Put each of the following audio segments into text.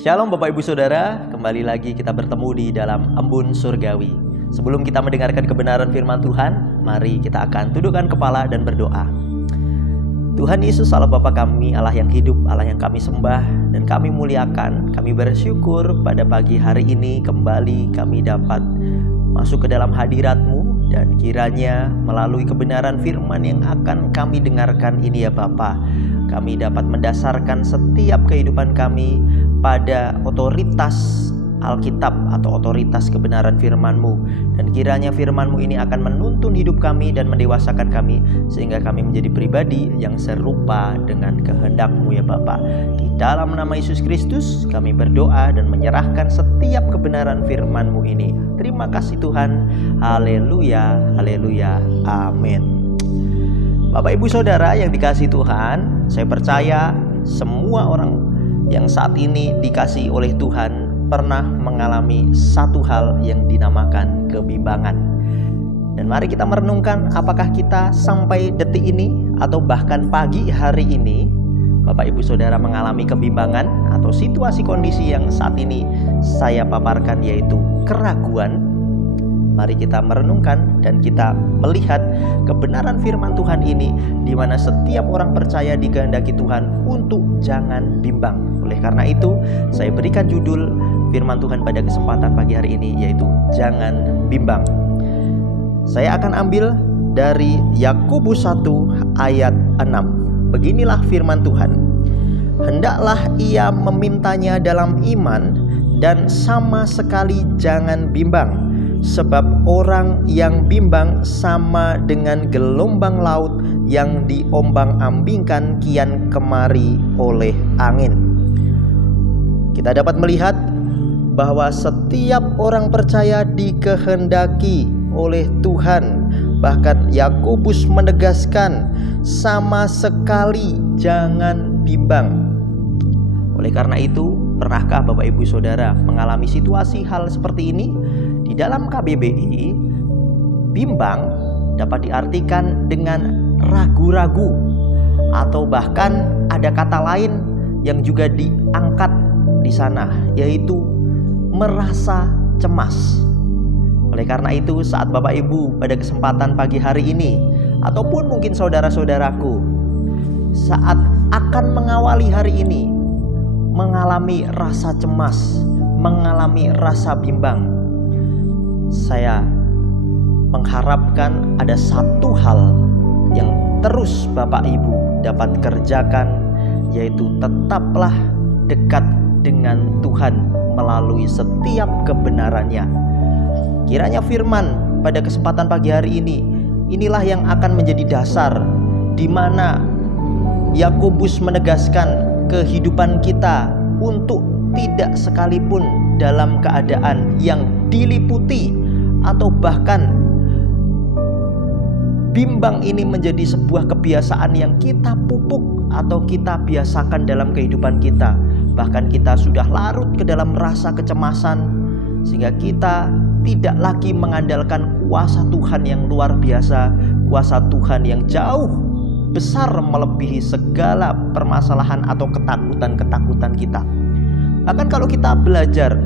Shalom Bapak Ibu Saudara, kembali lagi kita bertemu di dalam Embun Surgawi. Sebelum kita mendengarkan kebenaran firman Tuhan, mari kita akan tundukkan kepala dan berdoa. Tuhan Yesus Allah Bapa kami, Allah yang hidup, Allah yang kami sembah dan kami muliakan. Kami bersyukur pada pagi hari ini kembali kami dapat masuk ke dalam hadirat-Mu, dan kiranya melalui kebenaran firman yang akan kami dengarkan ini ya Bapa, kami dapat mendasarkan setiap kehidupan kami pada otoritas Alkitab atau otoritas kebenaran firman-Mu. Dan kiranya firman-Mu ini akan menuntun hidup kami dan mendewasakan kami, sehingga kami menjadi pribadi yang serupa dengan kehendak-Mu ya Bapa. Di dalam nama Yesus Kristus kami berdoa dan menyerahkan setiap kebenaran firman-Mu ini. Terima kasih Tuhan. Haleluya, haleluya, amin. Bapak Ibu Saudara yang dikasihi Tuhan, saya percaya semua orang yang saat ini dikasihi oleh Tuhan pernah mengalami satu hal yang dinamakan kebimbangan. Dan mari kita merenungkan, apakah kita sampai detik ini atau bahkan pagi hari ini Bapak Ibu Saudara mengalami kebimbangan atau situasi kondisi yang saat ini saya paparkan, yaitu keraguan. Mari kita merenungkan dan kita melihat kebenaran firman Tuhan ini, di mana setiap orang percaya dikehendaki Tuhan untuk jangan bimbang. Oleh karena itu, saya berikan judul firman Tuhan pada kesempatan pagi hari ini, yaitu jangan bimbang. Saya akan ambil dari Yakobus 1 ayat 6. Beginilah firman Tuhan. Hendaklah ia memintanya dalam iman dan sama sekali jangan bimbang. Sebab orang yang bimbang sama dengan gelombang laut yang diombang-ambingkan kian kemari oleh angin. Kita dapat melihat bahwa setiap orang percaya dikehendaki oleh Tuhan. Bahkan Yakobus menegaskan sama sekali jangan bimbang. Oleh karena itu, pernahkah Bapak Ibu Saudara mengalami situasi hal seperti ini? Di dalam KBBI, bimbang dapat diartikan dengan ragu-ragu, atau bahkan ada kata lain yang juga diangkat di sana, yaitu merasa cemas. Oleh karena itu, saat Bapak Ibu pada kesempatan pagi hari ini, ataupun mungkin saudara-saudaraku, saat akan mengawali hari ini mengalami rasa cemas, mengalami rasa bimbang, saya mengharapkan ada satu hal yang terus Bapak Ibu dapat kerjakan, yaitu tetaplah dekat dengan Tuhan melalui setiap kebenarannya. Kiranya firman pada kesempatan pagi hari ini, inilah yang akan menjadi dasar di mana Yakobus menegaskan kehidupan kita untuk tidak sekalipun dalam keadaan yang diliputi atau bahkan bimbang ini menjadi sebuah kebiasaan yang kita pupuk atau kita biasakan dalam kehidupan kita. Bahkan kita sudah larut ke dalam rasa kecemasan, sehingga kita tidak lagi mengandalkan kuasa Tuhan yang luar biasa, kuasa Tuhan yang jauh besar melebihi segala permasalahan atau ketakutan-ketakutan kita. Bahkan kalau kita belajar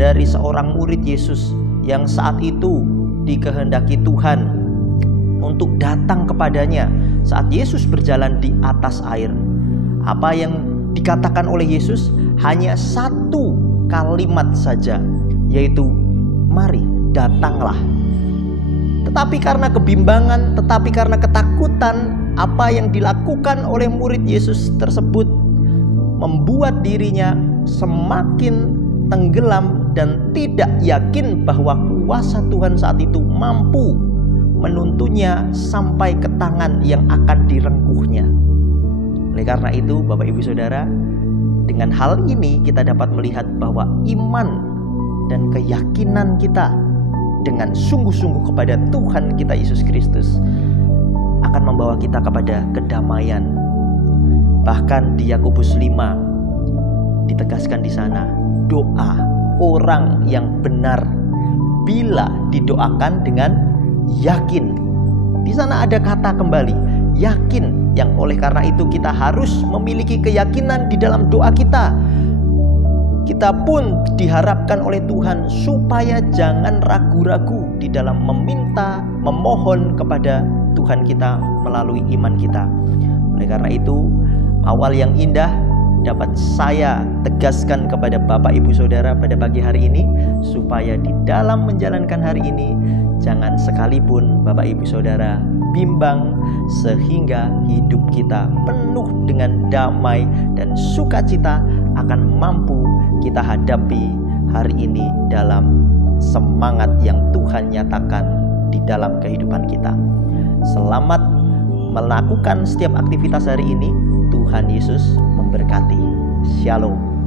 dari seorang murid Yesus yang saat itu dikehendaki Tuhan untuk datang kepadanya saat Yesus berjalan di atas air, apa yang dikatakan oleh Yesus hanya satu kalimat saja, yaitu mari datanglah. Tetapi karena kebimbangan, tetapi karena ketakutan, apa yang dilakukan oleh murid Yesus tersebut membuat dirinya semakin tenggelam dan tidak yakin bahwa kuasa Tuhan saat itu mampu menuntunnya sampai ke tangan yang akan direngkuhnya. Oleh karena itu, Bapak Ibu Saudara, dengan hal ini kita dapat melihat bahwa iman dan keyakinan kita dengan sungguh-sungguh kepada Tuhan kita Yesus Kristus akan membawa kita kepada kedamaian. Bahkan di Yakobus 5 ditegaskan di sana, doa orang yang benar bila didoakan dengan yakin. Di sana ada kata kembali, yakin, yang oleh karena itu kita harus memiliki keyakinan di dalam doa kita Kita pun diharapkan oleh Tuhan supaya jangan ragu-ragu di dalam meminta, memohon kepada Tuhan kita melalui iman kita. Oleh karena itu, awal yang indah dapat saya tegaskan kepada Bapak Ibu Saudara pada pagi hari ini, supaya di dalam menjalankan hari ini jangan sekalipun Bapak Ibu Saudara bimbang, sehingga hidup kita penuh dengan damai dan sukacita akan mampu kita hadapi hari ini dalam semangat yang Tuhan nyatakan di dalam kehidupan kita. Selamat melakukan setiap aktivitas hari ini. Tuhan Yesus memberkati. Shalom.